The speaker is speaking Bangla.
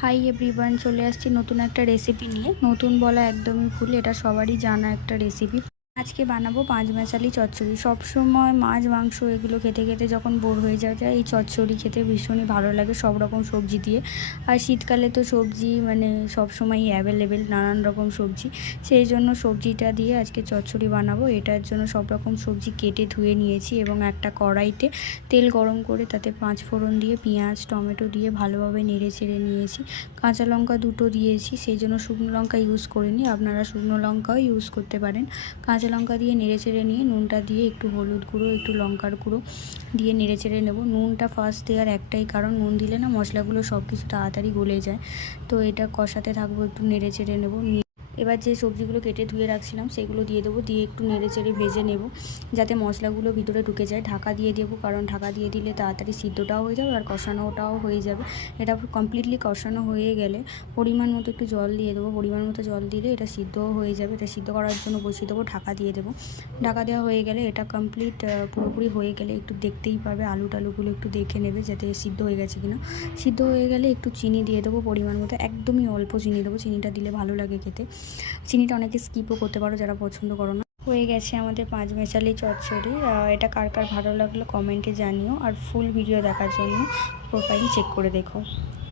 হাই এভরিওয়ান, চলে আসছি নতুন একটা রেসিপি নিয়ে। নতুন বলা একদমই ভুল, এটা সবারই জানা একটা রেসিপি। আজকে বানাবো পাঁচমেশালি চচ্চড়ি। সবসময় মাছ মাংস এগুলো খেতে খেতে যখন বোর হয়ে যাওয়া যায়, এই চচ্চড়ি খেতে ভীষণই ভালো লাগে সব রকম সবজি দিয়ে। আর শীতকালে তো সবজি মানে সবসময়ই অ্যাভেলেবেল, নানান রকম সবজি। সেই জন্য সবজিটা দিয়ে আজকে চচ্চড়ি বানাবো। এটার জন্য সব রকম সবজি কেটে ধুয়ে নিয়েছি এবং একটা কড়াইতে তেল গরম করে তাতে 5 ফোড়ন দিয়ে পেঁয়াজ টমেটো দিয়ে ভালোভাবে নেড়ে চেড়ে নিয়েছি। কাঁচা লঙ্কা দুটো দিয়েছি, সেই জন্য শুকনো লঙ্কা ইউজ করিনি, আপনারা শুকনো লঙ্কাও ইউজ করতে পারেন। কাঁচা লঙ্কা দিয়ে নেড়ে চেড়ে নিয়ে নুনটা দিয়ে একটু হলুদ গুঁড়ো একটু লঙ্কার গুঁড়ো দিয়ে নেড়ে চেড়ে নেবো। নুনটা ফার্স্ট দেওয়ার একটাই কারণ, নুন দিলে না মশলাগুলো সব কিছু তাড়াতাড়ি গলে যায়। তো এটা কষাতে থাকবো, একটু নেড়ে চেড়ে নেবো। এবার যে সবজিগুলো কেটে ধুয়ে রাখছিলাম সেগুলো দিয়ে দেবো, দিয়ে একটু নেড়ে চেড়ে ভেজে নেব যাতে মশলাগুলো ভিতরে ঢুকে যায়। ঢাকা দিয়ে দেবো, কারণ ঢাকা দিয়ে দিলে তাড়াতাড়ি সিদ্ধটাও হয়ে যাবে আর কষানোটাও হয়ে যাবে। এটা কমপ্লিটলি কষানো হয়ে গেলে পরিমাণ মতো একটু জল দিয়ে দেবো। পরিমাণ মতো জল দিলে এটা সিদ্ধও হয়ে যাবে। এটা সিদ্ধ করার জন্য বসিয়ে দেবো, ঢাকা দিয়ে দেবো। ঢাকা দেওয়া হয়ে গেলে এটা কমপ্লিট পুরোপুরি হয়ে গেলে একটু দেখতেই পারবে, আলুগুলো একটু দেখে নেবে যাতে সিদ্ধ হয়ে গেছে কিনা। সিদ্ধ হয়ে গেলে একটু চিনি দিয়ে দেবো পরিমাণ মতো, একদমই অল্প চিনি দেবো, চিনিটা দিলে ভালো লাগে খেতে। চিনিটা অনেকে স্কিপও করতে পারো যারা পছন্দ করো না। হয়ে গেছে আমাদের পাঁচমেশালি চচ্চড়ি। এটা কার কার ভালো লাগলো কমেন্টে জানিও, আর ফুল ভিডিও দেখার জন্য প্রোফাইল চেক করে দেখো।